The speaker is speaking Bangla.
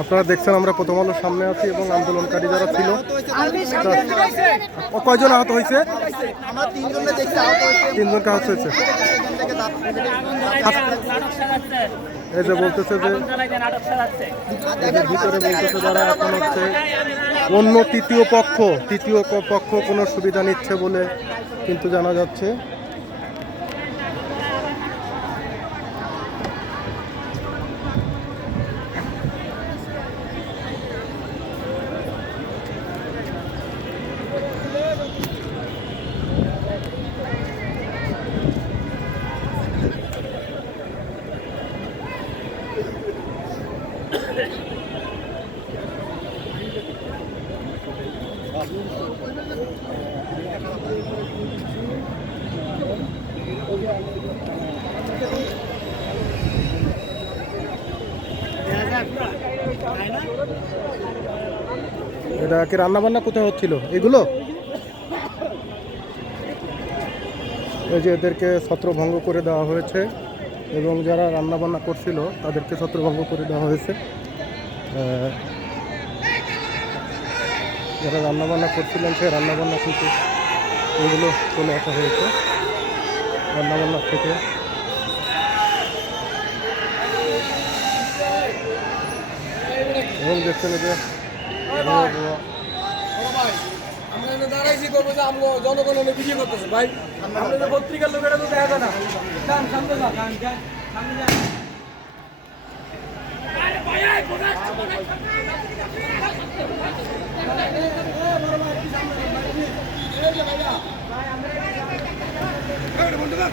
আপনারা দেখছেন আমরা প্রথম আলোর সামনে আছি এবং আন্দোলনকারী যারা ছিল কয়জন আহত হয়েছে? তিনজনকে আহত হয়েছে। এখান এই যে বলতেছে যে ভিতরে বলতেছে যারা এখন হচ্ছে, অন্য তৃতীয় পক্ষ তৃতীয় পক্ষ কোনো সুবিধা নিচ্ছে বলে কিন্তু জানা যাচ্ছে। এটা কি রান্না বান্না কোথায় হচ্ছিল? এগুলো? এই যে এদেরকে ছত্রভঙ্গ করে দেওয়া হয়েছে এবং যারা রান্না বান্না করছিল তাদেরকে ছত্রভঙ্গ করে দেওয়া হয়েছে। যারা রান্না বান্না করছিলেন সেই রান্না বান্না কিন্তু এগুলো চলে আসা হয়েছে। রান্না বান্না থেকে। এবং দেখছেন যে আমরা এখানে দাঁড়াইছি করব যে আমরা জনগণ অনেক ভিডিও করতেছে। ভাই পত্রিকার লোকেরা তো দেখা না। সামনে যান যান, যান, যান।